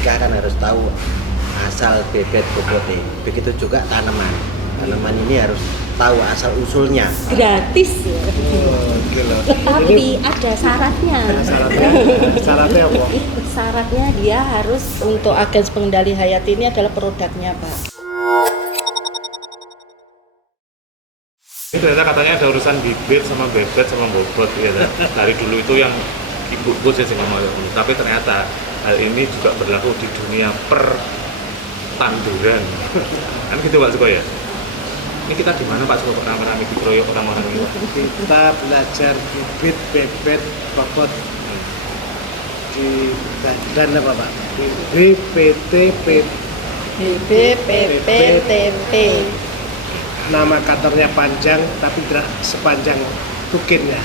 menikah kan harus tahu asal bibit bobotnya. Begitu juga tanaman. Tanaman ini harus tahu asal usulnya. Gratis. Oh, gitu. Tapi ada syaratnya. Syaratnya apa? Syaratnya dia harus untuk agens pengendali hayati ini adalah produknya, Pak. Ini ternyata katanya ada urusan bibit sama bebet sama bobot ya. Dari dulu itu yang ibuku sih ngomong dulu. Tapi ternyata hal ini juga berlaku di dunia pertanduran. Kan gitu Pak Suko ya? Ini kita di mana Pak Suko pertama-tama dikeroyok orang-orang ini? Kita belajar bibit, bebet, bobot di badan apa Pak? BPTP. BPPTP. Nama kantornya panjang tapi tidak sepanjang tukinnya.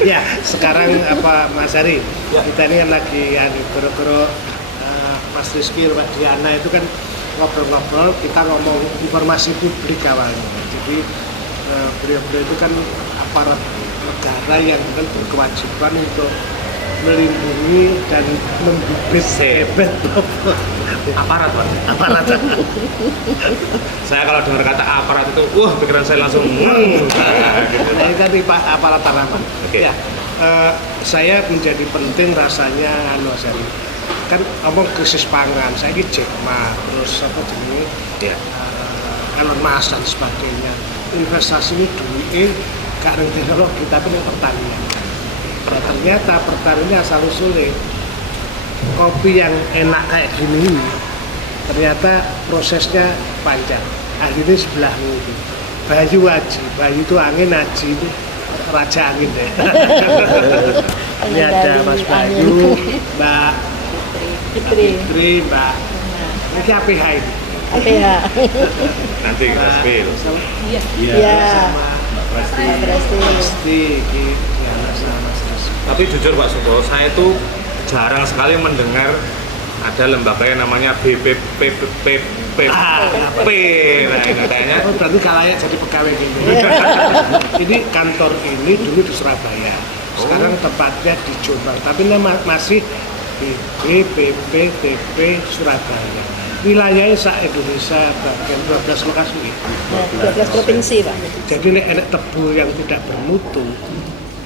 Ya, sekarang apa Mas Hari? Kita ini kan lagi goro-goro Mas Rizky, Mbak Diana itu kan ngobrol-ngobrol, kita ngomong informasi publik awalnya. Jadi beliau-beliau itu kan aparat negara yang kan berkewajiban untuk melindungi dan membibit bebet bobot. Aparat Pak? Aparat. Saya kalau dengar kata aparat itu, pikiran saya langsung gitu. Nah, ini tadi Pak aparat tanaman. Oke. Ya, saya menjadi penting rasanya Mas Hari. Kan ngomong krisis pangan, saya ini Jack Ma, terus apa jenis Ya. Elon Musk dan sebagainya. Investasi ini duit, gak ada teknologi, tapi ini pertanian. Nah, ternyata pertanian asal usulnya kopi yang enak kayak gini ini, ternyata prosesnya panjang. Akhirnya sebelah itu Bayu Aji, Bayu itu angin, Aji itu raja angin deh. Ini ada Mas Bayu, Mbak Fitri, Mbak. Ini APH ini. APH. Nanti kita spill. Iya. Pasti sama Mas Rizky. Tapi jujur Pak Suko, saya itu jarang sekali mendengar ada lembaga yang namanya BPPP. Nah, ini kayaknya Oh, berarti kalayak jadi pegawai gitu. Ini kantor ini dulu di Surabaya. Sekarang tempatnya di Jombang, tapi nama masih BPPTP Surabaya. Wilayahnya se-Indonesia bagian 12 lokasi. 12 provinsi, Pak. Jadi nek enek tebu yang tidak bermutu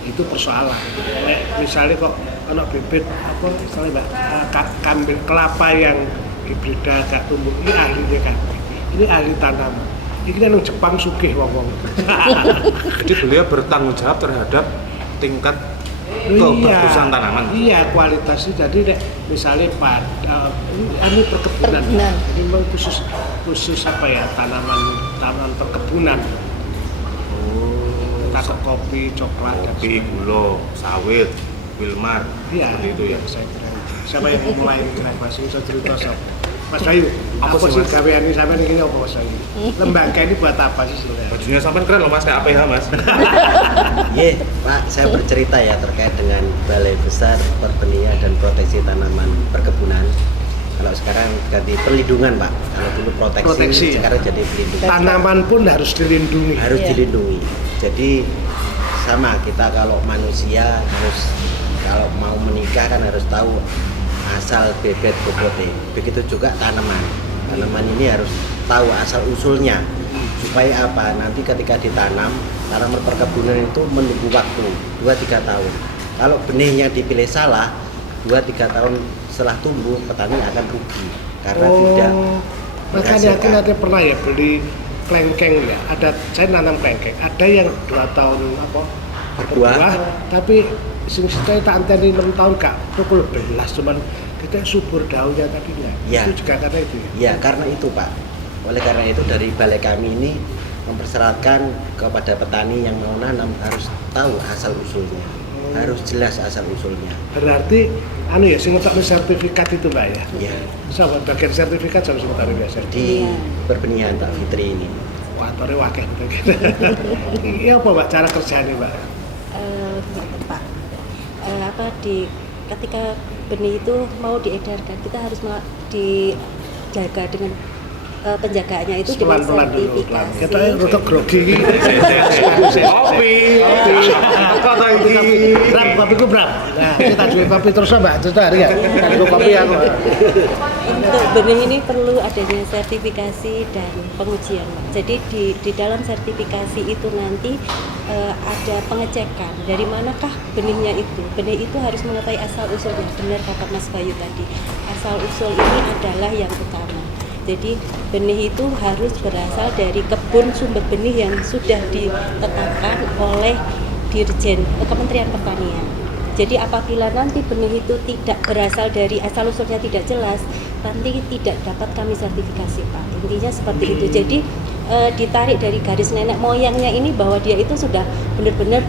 itu persoalan. Nek misalnya kok anak bibit apa misalnya kambil kelapa yang hibrida gak tumbuh, ini ahlinya kan. Ini ahli tanaman. Ini kan yang Jepang sugih wong-wong. jadi beliau bertanggung jawab terhadap tingkat kebagusan tanaman. Iya, kualitasnya. Jadi nek misalnya ini perkebunan. Ini memang khusus apa ya, tanaman perkebunan. Kakak kopi, coklat, Kopi, gula, sawit, Wilmar, iya, seperti itu ya. Saya kira. Siapa yang mulai kira masih bisa cerita sama Mas Bayu, Apa apa sih, sih Mas? gawean ini sampai ini apa Mas Bayu? Lembaga ini buat apa sih sebenarnya? Bajunya sampai keren loh Mas, kayak APH Mas. Iya, Pak, saya bercerita ya terkait dengan Balai Besar Pertanian dan Proteksi Tanaman Perkebunan. Kalau sekarang ganti perlindungan, Pak. Kalau dulu proteksi. Sekarang jadi perlindungan. Tanaman pun harus dilindungi. Harus Iya. dilindungi. Jadi sama kita kalau manusia harus kalau mau menikah kan harus tahu asal bibit bobotnya. Begitu juga tanaman. Tanaman ini harus tahu asal usulnya. Supaya apa? Nanti ketika ditanam, tanaman perkebunan itu menunggu waktu 2-3 tahun. Kalau benihnya dipilih salah, 2-3 tahun setelah tumbuh, petani akan rugi karena tidak makanya aku nanti pernah ya beli klengkeng ya. Saya nanam klengkeng. Ada yang 2 tahun berbuah, tapi sing saya tak anteni 6 tahun gak pukul belas, cuman kita subur daunnya tadi ya. Ya. Itu juga karena itu ya. Ya, karena itu Pak. Oleh karena itu dari balai kami ini mempersyaratkan kepada petani yang mau nanam harus tahu asal usulnya. Harus jelas asal usulnya. Berarti ya sing ngetok sertifikat itu Mbak ya. Ya, Sama bagian sertifikat sama sebentar biasa. di perbenihan Pak Fitri ini. Wah, tore wakil gitu. Iya apa Mbak cara kerjanya Mbak? Pak, ketika benih itu mau diedarkan, kita harus dijaga dengan penjagaannya itu dengan Pelan-pelan dulu, pelan. sertifikasi. Kita rada grogi iki. Kopi. Kata iki. Bram, kopiku Bram. Nah, kita duwe kopi terus Mbak, terus hari ya. Kalau kopi aku. Untuk benih ini perlu adanya sertifikasi dan pengujian, Pak. Jadi di dalam sertifikasi itu nanti ada pengecekan dari manakah benihnya itu. Benih itu harus mengetahui asal usulnya. Benar kata Mas Bayu tadi. Asal usul ini adalah yang utama. Jadi benih itu harus berasal dari kebun sumber benih yang sudah ditetapkan oleh Dirjen Kementerian Pertanian. Jadi apabila nanti benih itu tidak berasal dari asal usulnya tidak jelas, nanti tidak dapat kami sertifikasi, Pak. Intinya seperti itu. Jadi ditarik dari garis nenek moyangnya ini bahwa dia itu sudah benar-benar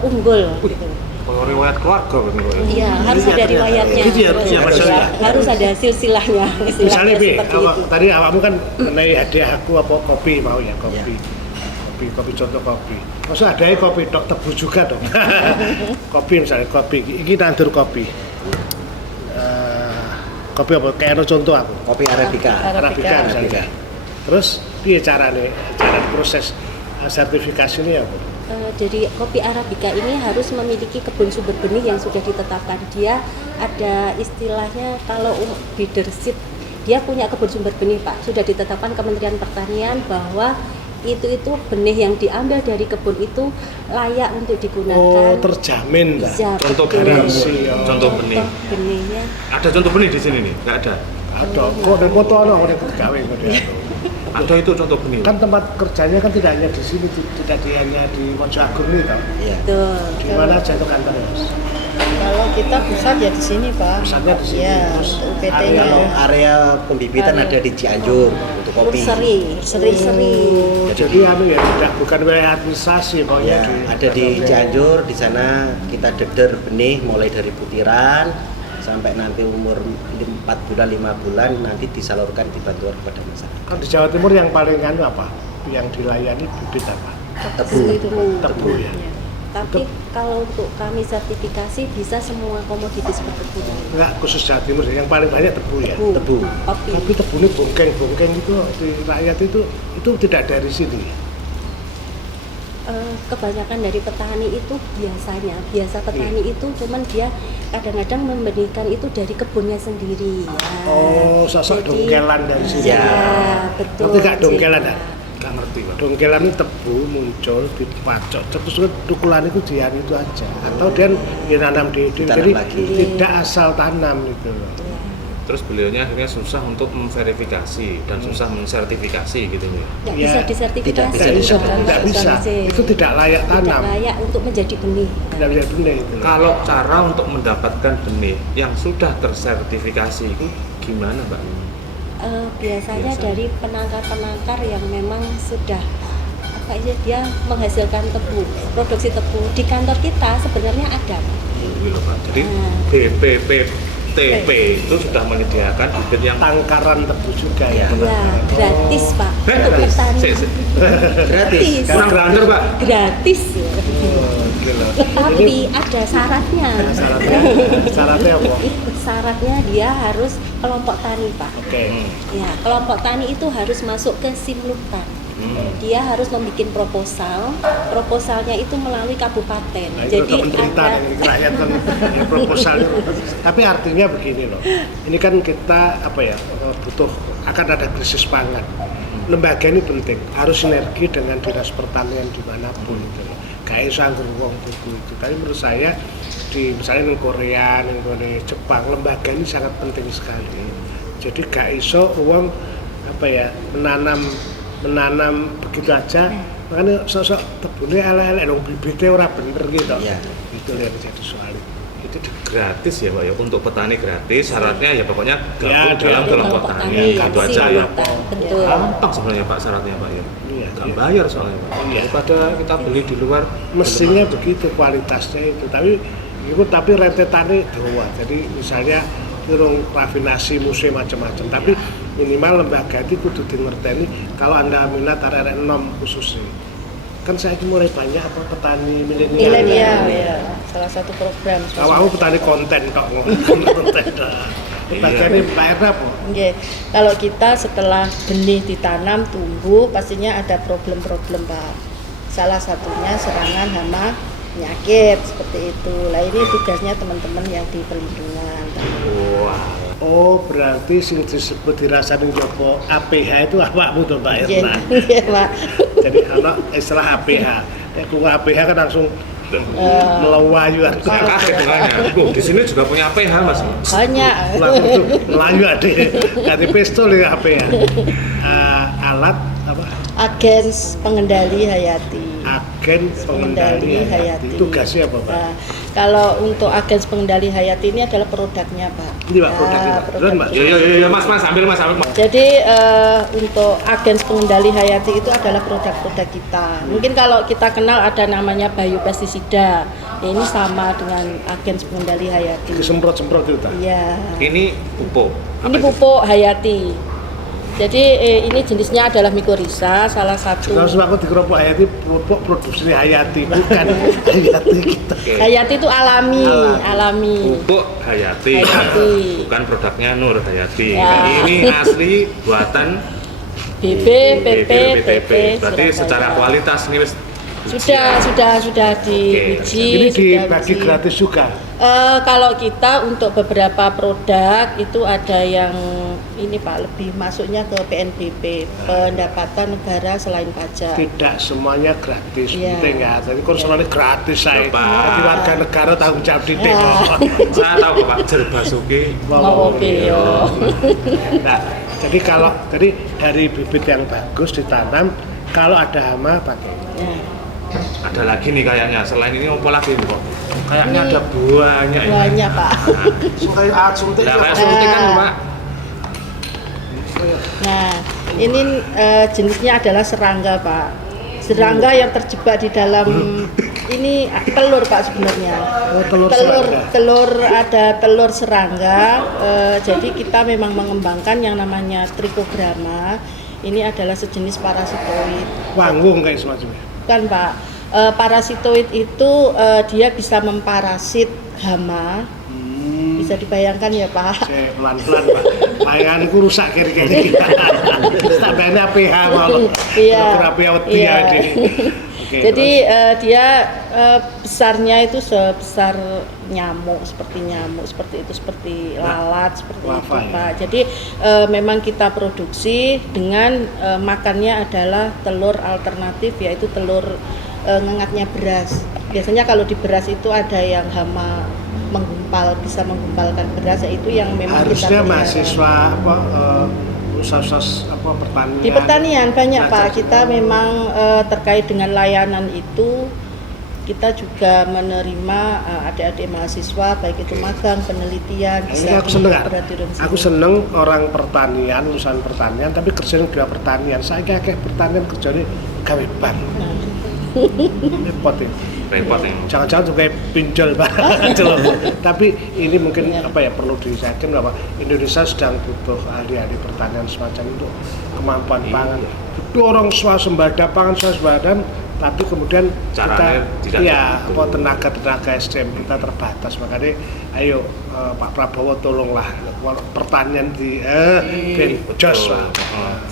unggul. Gitu. Kalau riwayat keluarga kan. Iya, harus ada riwayatnya. Itu ya, harusnya, Mas Iya, Yaya. harus ada silsilahnya. Misalnya Bi, seperti itu. tadi awakmu kan mengenai hadiah aku apa kopi mau ya, kopi. Kopi contoh kopi. Masa ada kopi tok tebu juga dong. Kopi misalnya kopi, iki nandur kopi. Kopi apa? Kayak contoh aku. Kopi Arabica. Arabica misalnya. Terus piye carane? Cara proses sertifikasi ini apa? Dari kopi Arabica ini harus memiliki kebun sumber benih yang sudah ditetapkan. Dia ada istilahnya kalau leadership, dia punya kebun sumber benih, Pak. Sudah ditetapkan Kementerian Pertanian bahwa itu benih yang diambil dari kebun itu layak untuk digunakan. Oh, terjamin lah. Iya, Contoh betul. garansi. Contoh benih. Benihnya. Ada contoh benih di sini nih? Nggak ada. Ada kok dan foto ana yang digawe kok dia. Ada itu contoh benih. Kan tempat kerjanya kan tidak hanya di sini, tidak hanya di Mojo Agung ini toh. Iya. Betul. Di mana aja itu kantornya, Mas? Kalau kita pusat ya di sini, Pak. Pusatnya di sini. Ya, Terus untuk UPT-nya. Kalau area pembibitan ada di Cianjur untuk kopi. Seri. Jadi anu ya bukan wilayah administrasi pokoknya Ya, ada di Cianjur, di sana kita deder benih mulai dari butiran sampai nanti umur 4 bulan, 5 bulan nanti disalurkan dibantu kepada masyarakat. Kan di Jawa Timur yang paling anu apa? Yang dilayani bibit apa? Tebu. Tebu ya. Tapi kalau untuk kami sertifikasi bisa semua komoditas perkebunan. Enggak khusus Jawa Timur, yang paling banyak tebu ya. Tebu. Kopi. Tapi tebu ini bongkeng itu di rakyat itu tidak dari sini. Kebanyakan dari petani itu biasa petani itu cuman dia kadang-kadang membenihkan itu dari kebunnya sendiri ya. Oh, sosok dongkelan dari sini. Ya, betul. Ngerti nggak dongkelan, Cik. Dak? Nggak ngerti, Pak. Dongkelan itu tebu muncul dipacok terus tukulan itu dian itu aja atau dia nanam di Ditanam jadi lagi. tidak asal tanam gitu loh. Terus beliaunya akhirnya susah untuk memverifikasi dan susah mensertifikasi gitu ya. Nggak Ya, bisa disertifikasi. Tidak bisa, Pak. tidak bisa. Izin. Itu tidak layak Tidak tanam. layak untuk menjadi benih. Tidak bisa benih gitu loh. Kalau cara untuk mendapatkan benih yang sudah tersertifikasi itu gimana, Mbak? Biasanya Biasa. dari penangkar-penangkar yang memang sudah apa ya, dia menghasilkan tebu, produksi tebu. Di kantor kita sebenarnya ada. Gitu loh, Pak. Jadi Nah. BPPTP itu sudah menyediakan bibit yang Tangkaran tebu juga ya. Ya, gratis, Pak. Untuk gratis. petani. Gratis. Kurang berantar, Pak. Gratis. Oh, gitu loh. Tetapi ada syaratnya. Syaratnya apa? Syaratnya dia harus kelompok tani, Pak. Oke. Ya, kelompok tani itu harus masuk ke Simlutan. Dia harus membuat proposal. Proposalnya itu melalui kabupaten. Nah, itu Jadi pemerintah ada dan rakyat kan ya, proposal itu. Tapi artinya begini loh. Ini kan kita apa ya butuh akan ada krisis pangan. Lembaga ini penting, harus sinergi dengan dinas pertanian dimanapun itu loh. Gak iso anggur wong tuku itu. Tapi menurut saya di misalnya di Korea, di Jepang, lembaga ini sangat penting sekali. Jadi gak iso uang apa ya menanam begitu aja. Makanya sosok tebune elek-elek dong bibitnya ora bener gitu. Iya. Itu yang jadi soal itu. gratis ya, Pak ya. Untuk petani gratis, syaratnya ya pokoknya Ya, gabung dalam kelompok tani. ya, Gitu aja ya. Simlutan. Betul. Gampang sebenarnya Pak syaratnya, Pak ya. Iya, Nggak iya. bayar soalnya, Pak. Iya. Daripada kita beli di luar Mestinya begitu kualitasnya itu. Tapi rentetannya doa. Jadi misalnya turun rafinasi musim macam-macam. Tapi minimal lembaga itu kudu dingerteni kalau Anda minat arek-arek enom khususnya. Kan saya mulai banyak apa petani milenial. Milenial ya, salah satu program. Kalau aku petani konten tok konten. Bagiannya Mbak Erna apa? Oke, kalau kita setelah benih ditanam tumbuh pastinya ada problem-problem Pak. Salah satunya serangan hama penyakit seperti itu. Lah ini tugasnya teman-teman yang di pelindungan. Wah. Oh, berarti sing disebut dirasani jopo APH itu awakmu to Mbak Erna. Iya Pak. Jadi ana istilah APH. Nek ku APH kan langsung melayu Saya kaget dengannya. Di sini juga punya APH Mas. Banyak. langsung melayu ade. Ganti pistol ya APH. Alat apa? Agens pengendali hayati. Agen pengendali hayati. Tugasnya apa, Pak? Nah, kalau untuk agens pengendali hayati ini adalah produknya, Pak. Ini Pak produknya. produk Terus, Mas? Ya Mas ambil Mas. Jadi untuk agens pengendali hayati itu adalah produk-produk kita. Mungkin kalau kita kenal ada namanya biopestisida. Ya, ini sama dengan agens pengendali hayati. Disemprot-semprot itu, tak? Iya. Ini pupuk. Ini pupuk hayati. Jadi ini jenisnya adalah mikorrhiza, salah satu. Terus aku dikeropok hayati pupuk produksinya hayati, bukan hayati kita. Hayati itu alami. Pupuk Hayati. Bukan produknya Nur Hayati. Ya. Ini asli buatan BB, PP, TP. Berarti secara kualitas ini wis sudah diuji. Ini sudah dibagi uji. gratis juga. Kalau kita untuk beberapa produk itu ada yang ini Pak lebih masuknya ke PNBP, pendapatan negara selain pajak. Tidak semuanya gratis, Iya. penting ya. Jadi konsumennya gratis saya. Ya, Pak. Jadi warga negara tanggung jawab di Ya. saya tahu kok Pak Jerbasuki. Mau bio. Nah, jadi dari bibit yang bagus ditanam, kalau ada hama pakai. Ya. Ada lagi nih kayaknya selain ini apa lagi nih kok? Kayaknya Ini ada banyak ini. Banyak Pak. Kayak suntik. Nah, kayak suntik kan Pak. Nah, ini jenisnya adalah serangga, Pak. Serangga yang terjebak di dalam ini telur, Pak sebenarnya. Oh, telur serangga. Ada telur serangga. Jadi kita memang mengembangkan yang namanya trichogramma. Ini adalah sejenis parasitoid. Wanggung kayak semacamnya. Bukan, Pak. Parasitoid itu dia bisa memparasit hama. Bisa dibayangkan ya, Pak. Saya pelan-pelan Pak. Layanganku rusak kiri-kiri. Tak bayarnya PH malah. Iya. PH wedi Iya. ya ini. Oke, Jadi dia besarnya itu sebesar nyamuk, seperti lalat, seperti Lava, itu, ya. Pak. Jadi memang kita produksi dengan makannya adalah telur alternatif, yaitu telur ngengatnya beras. Biasanya kalau di beras itu ada yang hama bisa menggumpalkan beras, yaitu yang memang harusnya kita pelihara. mahasiswa usaha pertanian. Di pertanian banyak Pak, Belajar kita memang terkait dengan layanan itu kita juga menerima adik-adik mahasiswa baik itu magang, penelitian, Ini aku seneng gak? laboratorium sini. Aku seneng orang pertanian, lulusan pertanian, tapi kerjanya juga pertanian. Saya kayak pertanian kerjanya gawe bank. Repot ya. Repot ya. Jangan-jangan juga kayak pinjol Pak. Tapi ini mungkin perlu disampaikan bahwa Indonesia sedang butuh ahli-ahli pertanian semacam itu, kemampuan pangan. Butuh orang swasembada pangan swasembada, tapi kemudian Caranya kita tidak begitu. tenaga SDM kita terbatas. Makanya ayo Pak Prabowo tolonglah pertanian di jos Pak.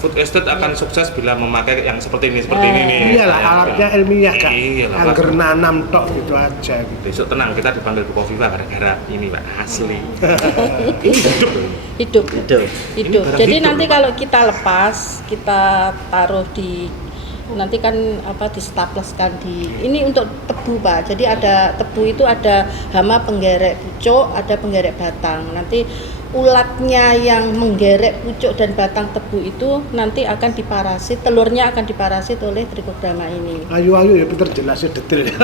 Food estate akan sukses bila memakai yang seperti ini ini nih. Iyalah alatnya ilmiah kan. Iyalah, Pak. Angger nanam tok gitu aja gitu. Besok tenang kita dipanggil Bu Kofifa gara-gara ini Pak asli. Ini hidup. hidup. Hidup. barang Jadi hidup, nanti Pak. kalau kita lepas, kita taruh di nanti kan di stapleskan di ini untuk tebu Pak. Jadi ada tebu itu ada hama penggerek pucuk, ada penggerek batang. Nanti ulatnya yang menggerek pucuk dan batang tebu itu nanti akan diparasit, telurnya akan diparasit oleh trichogramma ini. Ayo ya pinter jelasin detail.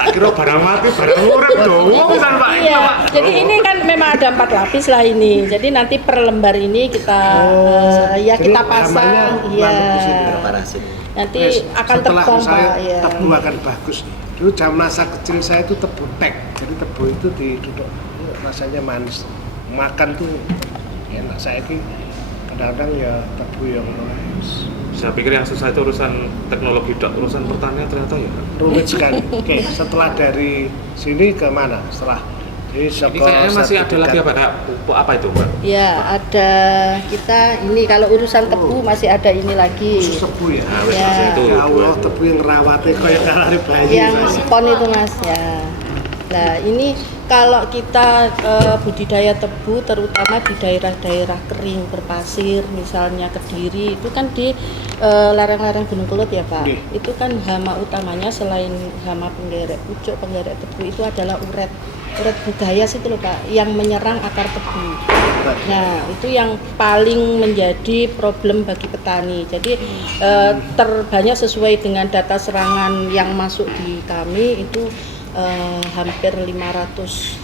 Tak kira barang mati, barang urip dong. Pisan Pak. Iya, jadi ini kan memang ada 4 lapis lah ini. Jadi nanti per lembar ini kita jadi kita hamanya pasang, iya. mampu di sini. Parasit. Nanti Yes, akan setelah terbang saya Pak. Ya. tebu akan bagus. Dulu zaman masa kecil saya itu tebu tek. Jadi tebu itu diduduk rasanya manis. Makan tuh enak. Saya ini kadang-kadang ya tebu yang Saya pikir yang susah itu urusan teknologi, urusan pertanian ternyata ya. rumit sekali. Oke, setelah dari sini ke mana? Setelah Jadi Ini kayaknya masih ada lagi apa Kak? Pupuk apa itu Mbak? Ya, ada kita ini kalau urusan tebu masih ada ini lagi. Khusus tebu ya. Nah, wis Ya. itu. Ya Allah, tebu yang rawatnya kayak kalari bayi. Yang Mas. spon itu Mas ya. Nah, ini kalau kita budidaya tebu terutama di daerah-daerah kering berpasir misalnya Kediri itu kan di lereng-lereng Gunung Kelut ya Pak. Nggih. Itu kan hama utamanya selain hama penggerek pucuk, penggerek tebu itu adalah uret bugayas itu loh Pak yang menyerang akar tebu. Nah, itu yang paling menjadi problem bagi petani. Jadi terbanyak sesuai dengan data serangan yang masuk di kami itu hampir 500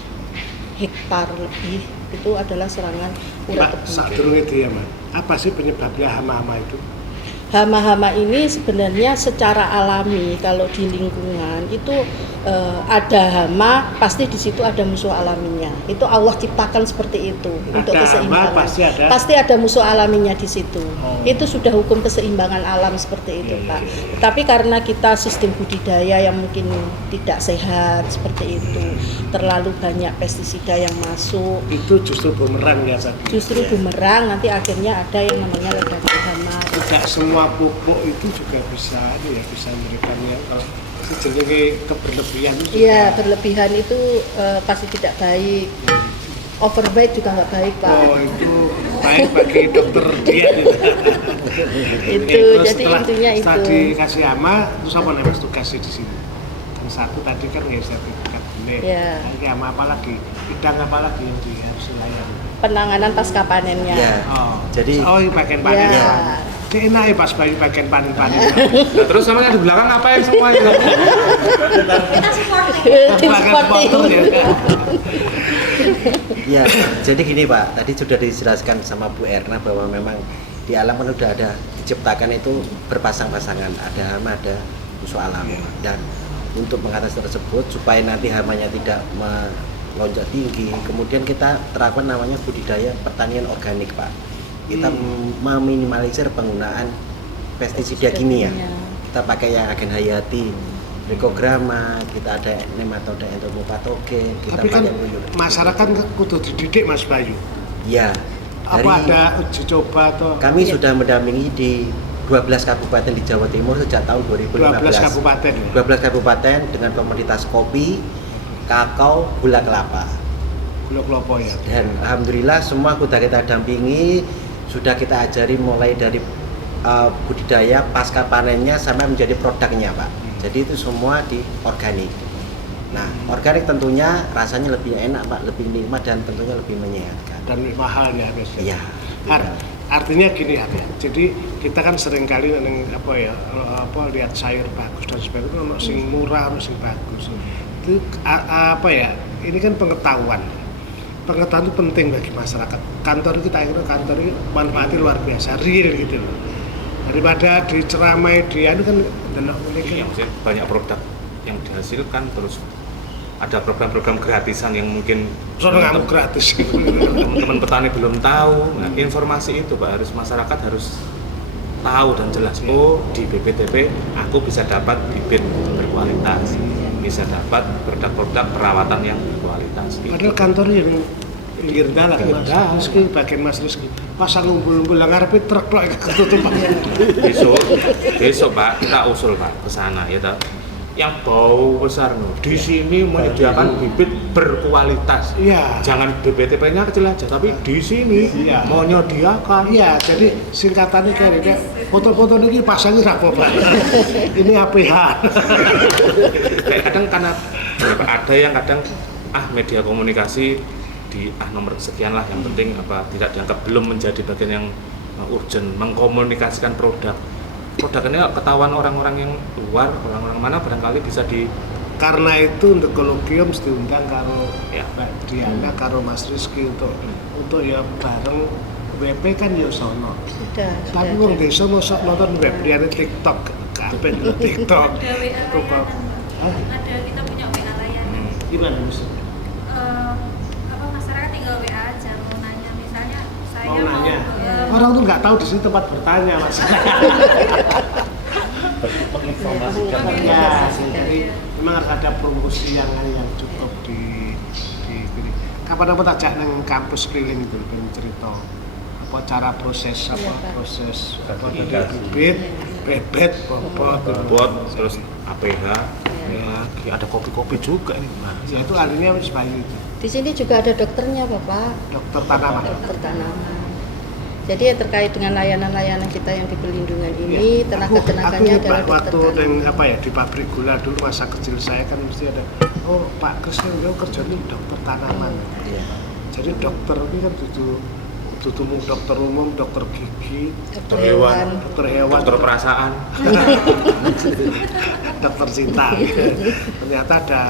hektar lebih itu adalah serangan urat Mbak, tebu. saat dulu itu ya Mbak, apa sih penyebabnya hama-hama itu? Hama-hama ini sebenarnya secara alami kalau di lingkungan itu ada hama pasti di situ ada musuh alaminya. Itu Allah ciptakan seperti itu untuk Ada keseimbangan. hama, pasti ada. musuh alaminya di situ. Oh. Itu sudah hukum keseimbangan alam seperti itu, Iya, Pak. iya, iya. Tapi karena kita sistem budidaya yang mungkin tidak sehat seperti itu, terlalu banyak pestisida yang masuk, Itu justru bumerang ya Pak. justru bumerang nanti akhirnya ada yang namanya ledakan hama. Tidak semua pupuk itu juga bisa bisa memberikan yang sejenis keberlebihan itu Iya, juga. berlebihan itu pasti tidak baik. Overweight juga nggak baik, Pak. Oh itu baik bagi dokter diet itu. Itu, Terus jadi intinya setelah itu. dikasih hama, terus apa nih Mas tugasnya di sini? Yang satu tadi kan nggak sertifikat benih. Iya. Lagi hama apa lagi? Bidang apa lagi yang harus dilayani? Penanganan pasca panennya. Ya. Oh, Jadi- ini bagian panen. Ya. Dia enak ya pas bagian panen-panen. Nah, terus sama yang di belakang ngapain semuanya? Tim Bagian supporting. potong ya. Ya, jadi gini Pak, tadi sudah dijelaskan sama Bu Erna bahwa memang di alam kan udah ada diciptakan itu berpasang-pasangan, ada hama, ada musuh alam. Dan untuk mengatasi tersebut supaya nanti hamanya tidak melonjak tinggi, kemudian kita terapkan namanya budidaya pertanian organik Pak. Kita meminimalisir penggunaan pestisida kimia. Kita pakai yang agen hayati, Trichogramma, kita ada nematoda entomopatogen, kita Tapi kan pakai uyur. masyarakat kudu dididik Mas Bayu. Ya, Apa ada uji coba atau kami sudah mendampingi di 12 kabupaten di Jawa Timur sejak tahun 2015. 12 kabupaten? 12 kabupaten dengan komoditas kopi, kakao, gula kelapa. Gula Klopo ya. Dan alhamdulillah semua sudah kita dampingi, sudah kita ajari mulai dari budidaya pasca panennya sampai menjadi produknya Pak. Jadi itu semua di organik. Nah, organik tentunya rasanya lebih enak Pak, lebih nikmat dan tentunya lebih menyehatkan. Dan mahal ya Mas. Iya. Artinya gini ya. Jadi kita kan sering kali lihat sayur bagus dan sebagainya itu ono sing murah, ono sing bagus. Itu ini kan pengetahuan. Pengetahuan itu penting bagi masyarakat. Kantor kita kantor ini manfaatnya luar biasa, real gitu loh. Daripada diceramai dia itu kan Iya, maksudnya banyak produk yang dihasilkan, terus ada program-program gratisan yang mungkin soalnya nggak gratis. teman-teman petani belum tahu. Nah, informasi itu Pak masyarakat harus tahu dan jelas. Oh, di BPTP aku bisa dapat bibit berkualitas, bisa dapat produk-produk perawatan yang berkualitas. Padahal kantornya yang pinggir dalan Pinggir Mas dalan. Rizky, bagian Mas Rizky pasang ngumpul-ngumpul lah ngarepe truk kok ketutupan. Besok Pak kita usul Pak ke sana ya toh. Yang bau besar no. Di sini menyediakan bibit berkualitas. Iya. Jangan BPTP-nya kecil aja, tapi di sini Iya. menyediakan. Iya, jadi singkatannya kayak foto-foto ini pasangnya rapopo. Ini APH. Kayak kadang karena ada yang kadang media komunikasi di nomor sekian lah, yang penting tidak dianggap belum menjadi bagian yang urgent mengkomunikasikan produk ini ketahuan orang-orang yang luar, orang-orang mana barangkali bisa di Karena itu untuk kolokium diundang karo Ya. Mbak Diana karo Mas Rizky untuk ya bareng WP kan ya sono. Sudah Tapi ada. wong desa mosok nonton web Diana TikTok, kabeh ndelok TikTok. Ada WA Kok- layanan. Hah? Ada, kita punya WA layanan. Gimana Mas? Masyarakat tinggal WA aja mau nanya, misalnya saya Mau nanya. eh, Orang tuh nggak tahu di sini tempat bertanya Mas. Ya, jadi memang harus ada promosi yang cukup di kapan-kapan tak ajak nang kampus keliling itu ben cerita apa cara proses Iya, Pak. proses apa dari bibit, bobot, terus APH, ada kopi-kopi juga nih. Nah, ya itu ahlinya Mas Bayu itu, Di sini juga ada dokternya Bapak, dokter tanaman. dokter tanaman. Jadi ya terkait dengan layanan-layanan kita yang di pelindungan ini, tenaga-tenaganya aku adalah Pak, dokter waktu tanaman. yang apa ya di pabrik gula dulu masa kecil saya kan mesti ada Pak Krisna kerjanya dokter tanaman. Iya. Jadi dokter ini kan dudu mung dokter umum, dokter gigi, Dokter hewan. dokter hewan, dokter perasaan. dokter cinta. Ternyata ada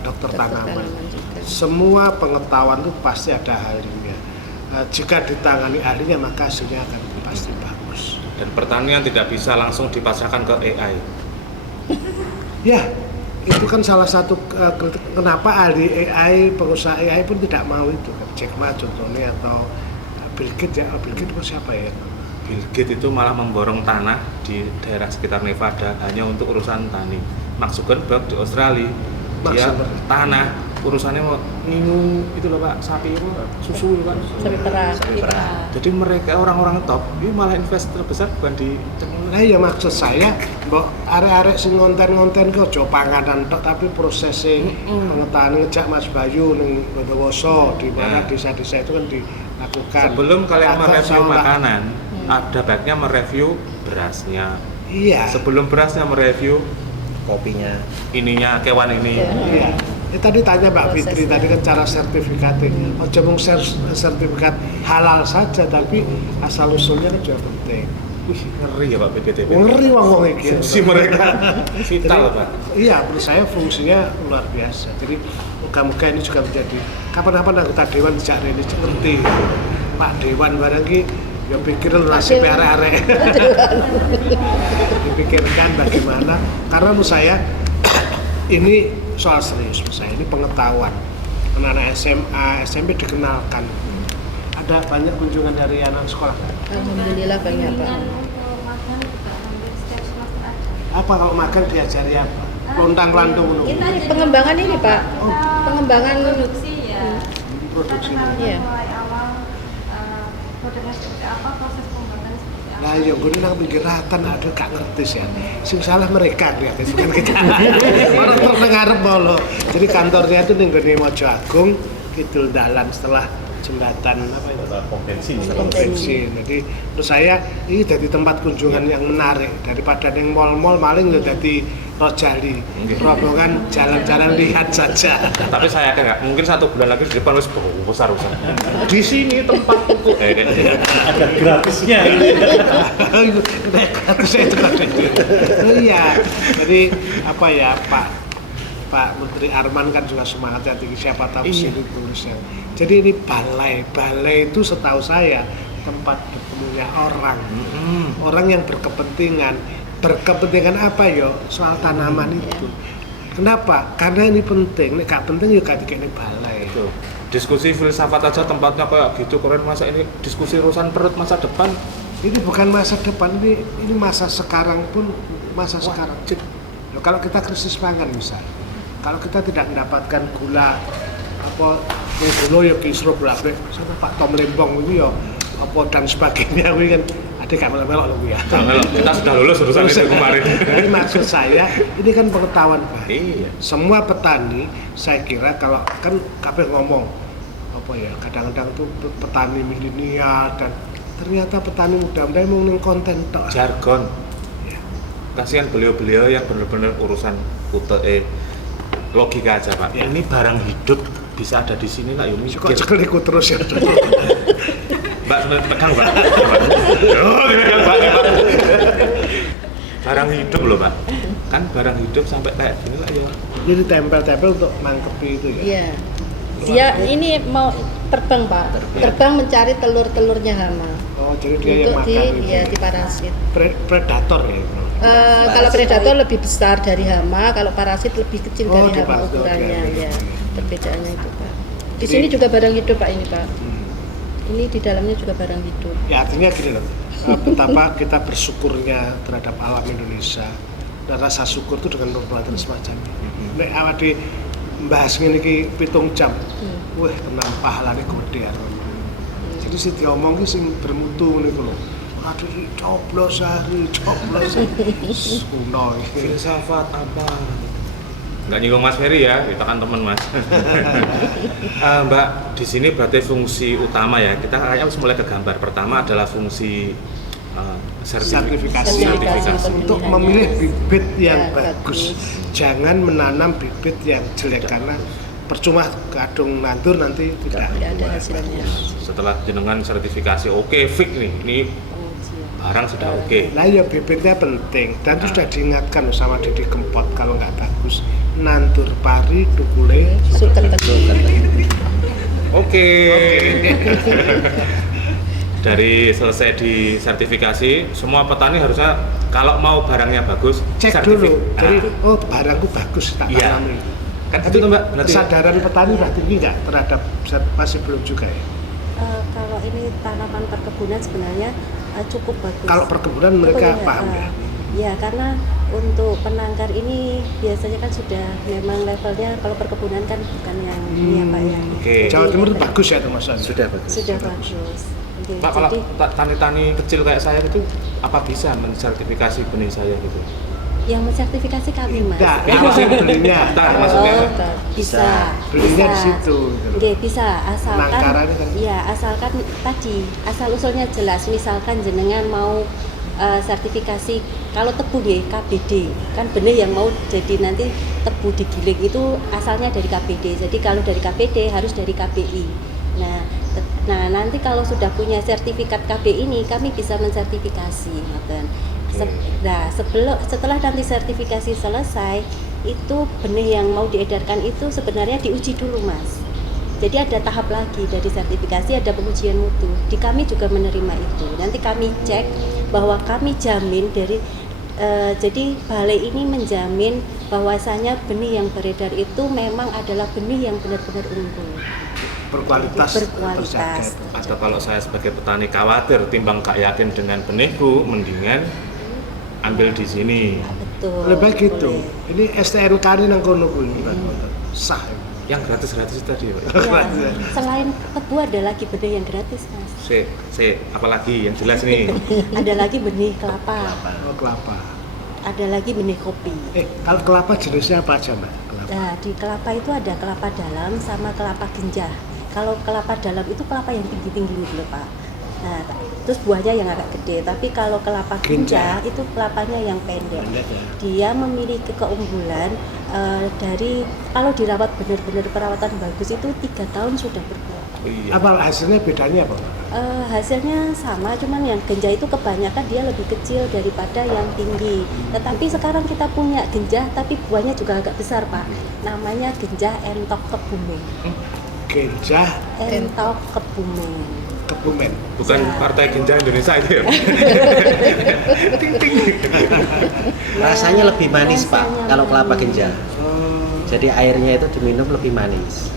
dokter tanaman. tanaman juga. Semua pengetahuan itu pasti ada ahlinya. Jika ditangani ahlinya maka hasilnya akan pasti bagus. Dan pertanian tidak bisa langsung dipasrahkan ke AI. Ya, itu kan salah satu kenapa ahli AI, pengusaha AI pun tidak mau itu. Jack Ma contohnya atau Bill Gates ya, Bill Gates itu siapa ya? Bill Gates itu malah memborong tanah di daerah sekitar Nevada hanya untuk urusan tani. Mark Zuckerberg di Australia, Mark dia Zuckerberg. tanah urusannya mau ngingu itu loh Pak, sapi itu susu loh Pak. Sapi perah. Jadi mereka orang-orang top, ini malah investor terbesar bukan di Nah ya maksud saya, mbok arek-arek sing ngonten-ngonten kok aja panganan tok tapi prosesnya pengetahuan ngejak Mas Bayu ning Bondowoso di mana desa-desa itu kan dilakukan. sebelum kalian Agar mereview seolah- makanan, ada baiknya mereview berasnya. Iya. Sebelum berasnya mereview Kopinya. ininya kewan ini. Iya. Tadi tanya Mbak Fitri Prosesnya. tadi kan cara sertifikatnya. Ojo mung sertifikat halal saja tapi asal usulnya kan juga penting. Wih, ngeri ya Pak BPTB. Ngeri wong iki. Fungsi mereka vital Pak. Iya, menurut saya fungsinya luar biasa. Jadi moga-moga ini juga menjadi kapan-kapan anggota dewan sejak ini ngerti. Pak Dewan barang ki ya pikir nasib Dewan. arek-arek. Dipikirkan bagaimana karena menurut saya ini soal serius menurut saya, ini pengetahuan. Anak-anak SMA, SMP dikenalkan. Ada banyak kunjungan dari anak sekolah. Alhamdulillah banyak Pak. Bimbingan untuk magang juga hampir setiap semester ada. Apa kalau makan diajari apa? Lontang-lantung menunggu. Kita jadi Pengembangan ini Pak, pengembangan produksi ya. Produksi. Kita kenalkan Iya. mulai awal produknya seperti apa, proses pembuatannya seperti apa. Lah ya gue nang pinggir ratan ada gak ngerti sih. Sing salah mereka ya, bukan kita. Orang terdengar bolo. Jadi kantornya itu ning gone Mojo Agung, Kidul Dalan setelah jembatan apa itu? Bensin. Jadi menurut saya ini jadi tempat kunjungan yang menarik daripada yang mall-mall maling ya jadi Rojali. Rombongan jalan-jalan lihat saja. Tapi saya yakin nggak, mungkin 1 bulan lagi di depan harus besar usaha. Di sini tempat buku. Ada gratisnya. Saya itu ada. Iya. Jadi apa ya Pak Menteri Arman kan juga semangatnya tinggi, siapa tahu sini tulisnya. Jadi ini balai itu setahu saya tempat bertemunya orang yang berkepentingan apa yo soal tanaman itu. Kenapa? Karena ini penting. Nek gak penting ya gak dikene balai. Tuh. Diskusi filsafat aja tempatnya kayak gitu keren, masa ini diskusi urusan perut masa depan. Ini bukan masa depan, ini masa sekarang pun masa sekarang. Loh, kalau kita krisis pangan misalnya, kalau kita tidak mendapatkan gula apa gula ya kisro berapa sama Pak Tom Lembong itu ya apa dan sebagainya ini kan ada gak melok-melok loh ya. Kita sudah lulus urusan itu kemarin. Jadi maksud saya ini kan pengetahuan Pak. Iya. Semua petani saya kira kalau kan kabeh ngomong apa ya kadang-kadang tuh petani milenial dan ternyata petani muda-muda mau ning konten tok. Jargon. Kasihan beliau-beliau yang benar-benar urusan logika aja Pak. Ya. Ini barang hidup bisa ada di sini lah, ini Kok cekeliku terus ya. Mbak pegang Mbak. Oh, dipegang Mbak. Barang hidup loh Pak. Kan barang hidup sampai kayak gini lah ya. Jadi tempel-tempel untuk mangkepi itu ya. Iya. Dia ini mau terbang Pak, terbang mencari telur-telurnya hama. Oh, jadi dia yang Untuk makan itu. di parasit. Predator ya itu. Kalau predator lebih besar dari hama, kalau parasit lebih kecil Oh, dari di hama parasit, ukurannya. oke. Ya, perbedaannya itu Pak. Di Jadi- sini juga barang hidup Pak ini Pak. Ini di dalamnya juga barang hidup. Ya artinya gini loh, betapa kita bersyukurnya terhadap alam Indonesia dan rasa syukur itu dengan perbuatan semacam ini. Nek awake bahas ngene iki 7 jam. Wah, tenan pahalane gede. Jadi sing diomong ki sing bermutu niku lho. Aduh, coblos hari, coblos. Kuno iki. Filsafat apa? Nggak nyinggung Mas Ferry ya, kita kan teman Mas. Mbak, di sini berarti fungsi utama ya. Kita kayaknya harus mulai ke gambar. Pertama adalah fungsi sertifikasi untuk memilih bibit yang bagus. Jangan menanam bibit yang jelek karena percuma kadung nandur nanti tidak ada hasilnya. Setelah jenengan sertifikasi oke, fix nih. Ini barang sudah oke. Nah ya bibitnya penting dan itu sudah diingatkan sama Didi Kempot kalau nggak bagus nandur pari dukule Suket. Oke. Dari selesai di sertifikasi, semua petani harusnya kalau mau barangnya bagus cek dulu. Jadi oh barangku bagus tak iya. tanami. Kan Tapi itu Mbak, berarti kesadaran petani sudah tinggi nggak terhadap masih belum juga ya? Kalau ini tanaman perkebunan sebenarnya cukup bagus. Kalau perkebunan mereka Pokoknya, paham ya? Ya, karena untuk penangkar ini biasanya kan sudah memang levelnya kalau perkebunan kan bukan yang ini ya Pak ya. Oke. Jawa Timur itu Jadi, bagus ya Mas Andi? Sudah bagus. sudah bagus. Oke, Pak, kalau jadi tani-tani kecil kayak saya itu apa bisa mensertifikasi benih saya gitu? yang mensertifikasi kami Mas. Enggak, yang sing belinya. Bentar, maksudnya Bisa. Belinya di situ. Oke, bisa asalkan Penangkarannya kan? ya asalkan tadi asal usulnya jelas. Misalkan jenengan mau sertifikasi kalau tebu ya KBD kan benih yang mau jadi nanti tebu digiling itu asalnya dari KBD. Jadi kalau dari KBD harus dari KBI. Nah nanti kalau sudah punya sertifikat KB ini kami bisa mensertifikasi, ngoten. Nah setelah nanti sertifikasi selesai itu benih yang mau diedarkan itu sebenarnya diuji dulu Mas. Jadi ada tahap lagi dari sertifikasi, ada pengujian mutu. Di kami juga menerima itu. Nanti kami cek bahwa kami jamin dari jadi balai ini menjamin bahwasanya benih yang beredar itu memang adalah benih yang benar-benar unggul. Berkualitas. Berkualitas. atau kalau saya sebagai petani khawatir timbang gak yakin dengan benihku, mendingan ambil di sini. Betul. Lebih gitu. Boleh. Ini STNK ini nang kono kuwi sah. Yang gratis tadi, Pak. Ya, selain tebu ada lagi benih yang gratis Mas. Apalagi yang jelas nih. Ada lagi benih kelapa, Oh, kelapa. ada lagi benih kopi. Kalau kelapa jenisnya apa aja, Mbak? Kelapa. Nah, di kelapa itu ada kelapa dalam sama kelapa genjah. Kalau kelapa dalam itu kelapa yang tinggi-tinggi gitu loh, Pak. Nah, terus buahnya yang agak gede. Tapi kalau kelapa genjah itu kelapanya yang pendek. Dia memiliki keunggulan dari kalau dirawat benar-benar perawatan bagus itu 3 tahun sudah berbuah. Iya. Apa hasilnya bedanya apa? Hasilnya sama, cuman yang genjah itu kebanyakan dia lebih kecil daripada yang tinggi. Tetapi sekarang kita punya genjah, tapi buahnya juga agak besar, Pak. Namanya genjah entok kebumen. Genjah Entok kebumen. Kebumen. Bukan Partai Genjah Indonesia itu ya? Rasanya lebih manis Pak Rasanya kalau kelapa manis. genjah. Jadi airnya itu diminum lebih manis.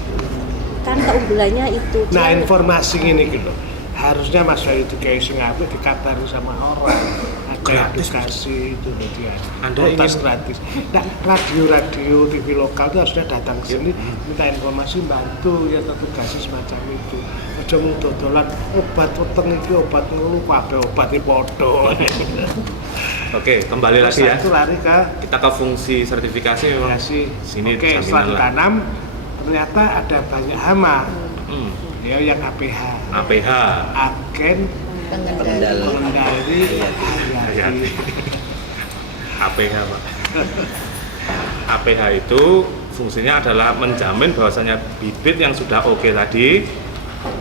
Kan keunggulannya itu. Nah, dia- informasi ini gitu. Harusnya Mas Education aku dikabari sama orang. Ada Gratis. edukasi itu dia. Anda Tuntas ingin- gratis. Nah, radio-radio TV lokal itu harusnya datang ke sini minta informasi, bantu ya tertugasi semacam itu. Aja mung dodolan obat weteng iki, obat ngono kabeh obat iki padha. Oke, kembali lagi ya. Itu lari ke Kita ke fungsi sertifikasi memang sini Oke, setelah jaminan lah. ditanam ternyata ada banyak hama. Hmm, Ya yang APH. APH. Agen Pengendali. pengendali Hayati. hayati. APH, Pak. APH itu fungsinya adalah menjamin bahwasanya bibit yang sudah oke tadi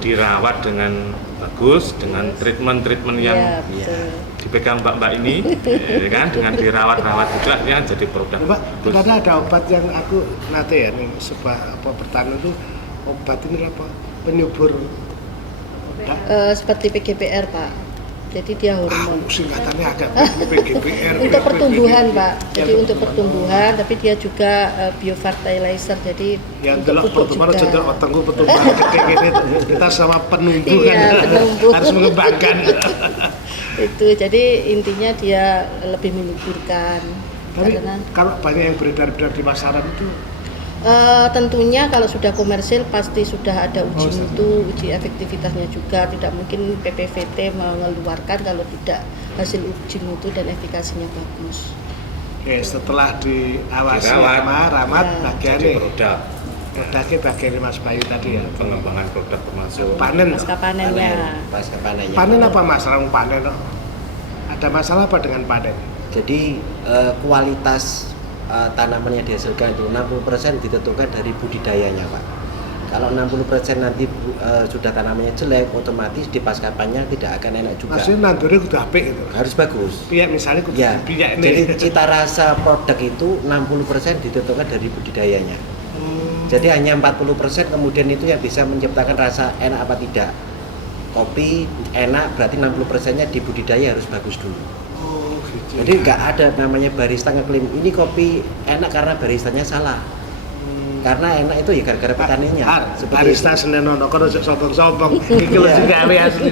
dirawat dengan bagus, dengan treatment yang Iya, betul. dipegang mbak-mbak ini, ya kan, dengan dirawat-rawat juga artinya jadi produk Pak, bagus. karena ada obat yang aku nanti ya nih sebuah apa pertanian itu obat ini apa penyubur Seperti PGPR Pak. Jadi dia hormon. singkatannya agak PGPR. Untuk pertumbuhan Pak. Jadi Ya, untuk pertumbuhan, tapi dia juga biofertilizer. Jadi yang untuk delok pupuk pertumbuhan juga. jadi otakku pertumbuhan gede gini kita sama penumbuhan Iya, penumbuh. harus mengembangkan. Itu jadi intinya dia lebih menyuburkan. Tapi Karena kalau banyak yang beredar-beredar di pasaran itu Tentunya kalau sudah komersil pasti sudah ada uji mutu, uji efektivitasnya juga. Tidak mungkin PPVT mengeluarkan kalau tidak hasil uji mutu dan efikasinya bagus. Oke, setelah diawasi Dirawat. sama Rahmat Ya. bagian Jadi produk produknya bagian Mas Bayu tadi ya. pengembangan produk termasuk Panen. Pasca panennya. Pasca panennya. Panen apa masalah panen? Ada masalah apa dengan panen? Jadi kualitas tanaman yang dihasilkan itu 60% ditentukan dari budidayanya, Pak. Kalau 60% nanti sudah tanamannya jelek, otomatis di pasca panennya tidak akan enak juga. Maksudnya nandurnya udah apik gitu. Harus bagus. Piyak misalnya kudu Ya, piyak jadi nih. cita rasa produk itu 60% ditentukan dari budidayanya. Jadi hanya 40% kemudian itu yang bisa menciptakan rasa enak apa tidak. Kopi enak berarti 60%-nya di budidaya harus bagus dulu. Oh, gitu. Jadi nggak ada namanya barista ngeklaim ini kopi enak karena baristanya salah. Karena enak itu ya gara-gara petaninya. Barista itu. senenono kono sombong-sombong. Iki lho sing gawe asli.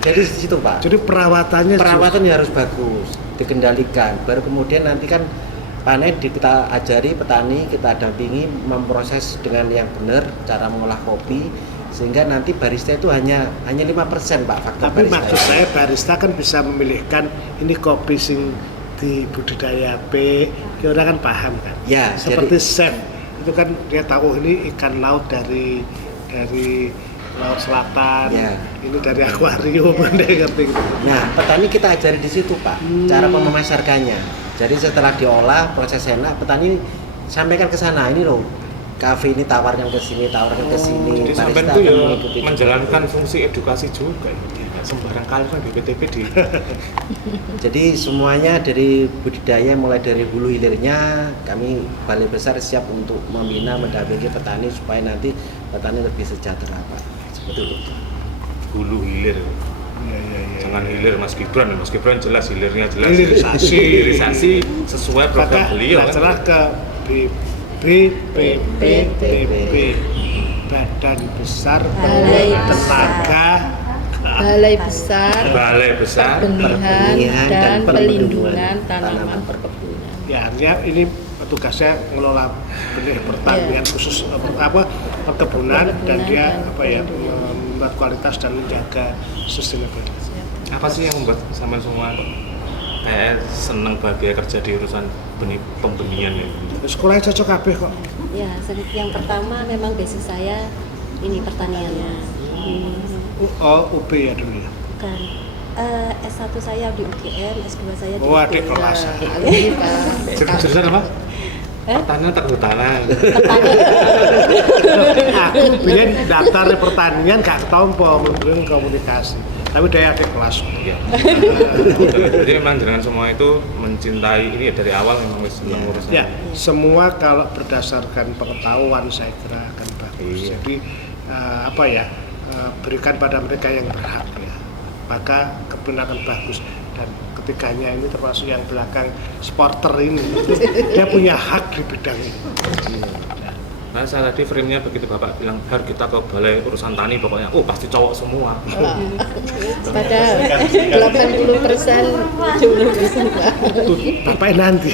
Jadi di situ, Pak. Jadi perawatannya Perawatannya harus bagus, dikendalikan. Baru kemudian nanti kan panen kita ajari petani, kita dampingi memproses dengan yang benar cara mengolah kopi sehingga nanti barista itu hanya 5% Pak faktor Tapi barista. maksud saya barista kan bisa memilihkan ini kopi sing di budidaya B, kita kan paham kan. Ya, Seperti jadi- chef itu kan dia tahu ini ikan laut dari laut selatan, Ya. ini dari akuarium, dia ngerti gitu. Nah, petani kita ajari di situ, Pak, cara memasarkannya. Jadi setelah diolah, proses enak, petani sampaikan ke sana, ini loh, kafe ini tawarkan ke sini, tawarkan ke sini. jadi sampai barista itu akan ya mengikuti. menjalankan fungsi edukasi juga. Tidak sembarang kali kan BPTP di Jadi semuanya dari budidaya mulai dari hulu hilirnya, kami Balai Besar siap untuk membina, mendampingi petani supaya nanti petani lebih sejahtera, Pak. Seperti itu. hulu hilir. Iya, iya, iya. Jangan hilir Mas Gibran jelas hilirnya jelas. Hilirisasi. Hilirisasi sesuai program Maka beliau kan. terserah ke BPPTB, Badan Besar Balai Tenaga Balai Besar Balai Besar Perbenihan dan Pelindungan Tanaman Tanaman Perkebunan. Ya, artinya ini petugasnya mengelola benih pertanian khusus perkebunan dan dia membuat kualitas dan menjaga sustainability. apa sih yang membuat sampean semua kayak seneng bahagia kerja di urusan pembenihan ya? Sekolahnya cocok kabeh kok. Ya, yang pertama memang basic saya ini pertanian. UB ya dulu ya. Bukan. S1 saya di UGM, S2 saya di Oh, adik UGM. kelas. Jurusan apa? Pertanian tak kehutanan. Aku biyen daftar pertanian gak ketompo mungkin komunikasi. Tapi dia adik kelas. Iya. Jadi memang dengan semua itu mencintai ini ya dari awal memang wis seneng urusan. Ya, semua kalau berdasarkan pengetahuan saya kira akan bagus. Iya. Jadi berikan pada mereka yang berhak ya. Maka kebenaran bagus dan ketiganya ini termasuk yang belakang supporter ini dia punya hak di bidang ini. Nah, saya tadi frame-nya begitu Bapak bilang, "Har kita ke balai urusan tani pokoknya." Oh, pasti cowok semua. Padahal 80% jumlah Tuh, Bapak nanti.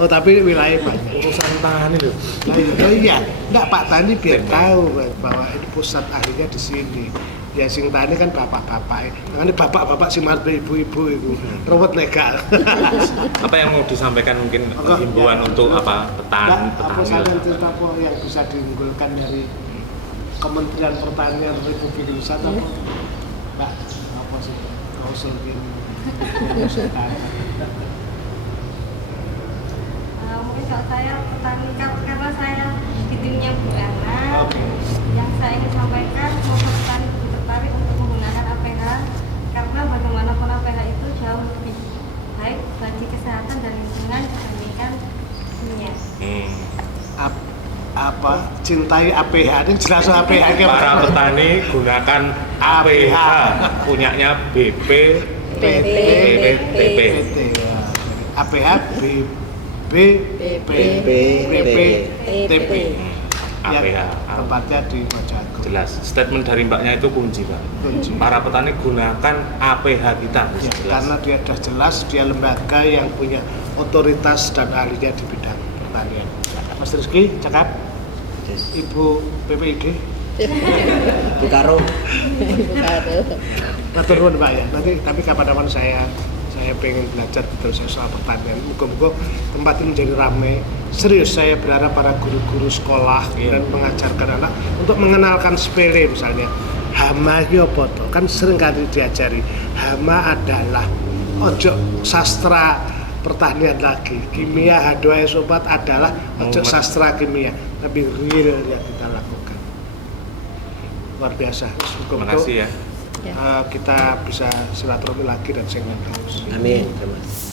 Oh, tapi wilayah Pak. Urusan tani loh. Oh iya, enggak Pak Tani biar tahu bahwa ini pusat ahlinya di sini. Ya sing tani kan bapak-bapak. Ini bapak-bapak sing marbe ibu-ibu itu. Ruwet lega. Apa yang mau disampaikan mungkin himbauan untuk apa petani? Apa saja cerita apa yang bisa diunggulkan dari Kementerian Pertanian Republik Indonesia apa? Mbak, apa sih klausul ini? Mungkin kalau saya petani karena saya di timnya Bu Ana, yang saya ingin sampaikan untuk petani tertarik untuk menggunakan APH karena bagaimanapun APH itu jauh lebih baik bagi kesehatan dan lingkungan dibandingkan kimia. Apa cintai APH ini jelas APH Para petani gunakan APH punyanya BPTP. APH BPTP APH. tempatnya di Mojago. Jelas. Statement dari Mbaknya itu kunci, Pak. Kunci. Para petani gunakan APH kita. Ya, Jelas. karena dia sudah jelas dia lembaga yang punya otoritas dan ahlinya di bidang pertanian. Mas Rizky cakap, Yes. Ibu PPID. Bu Karo. Matur nuwun Pak ya. Nanti tapi kapan-kapan saya pengen belajar betul soal pertanian. Moga-moga tempat ini menjadi ramai. Serius saya berharap para guru-guru sekolah dan mengajarkan anak untuk mengenalkan sepele misalnya. Hama iki apa to? Kan sering kali diajari. Hama adalah ojo sastra pertanian lagi. Kimia H2SO4 adalah ojo sastra kimia, tapi real yang kita lakukan. Luar biasa. Terima kasih ya. Kita bisa silaturahmi lagi dan segmen terus. Amin. Terima kasih.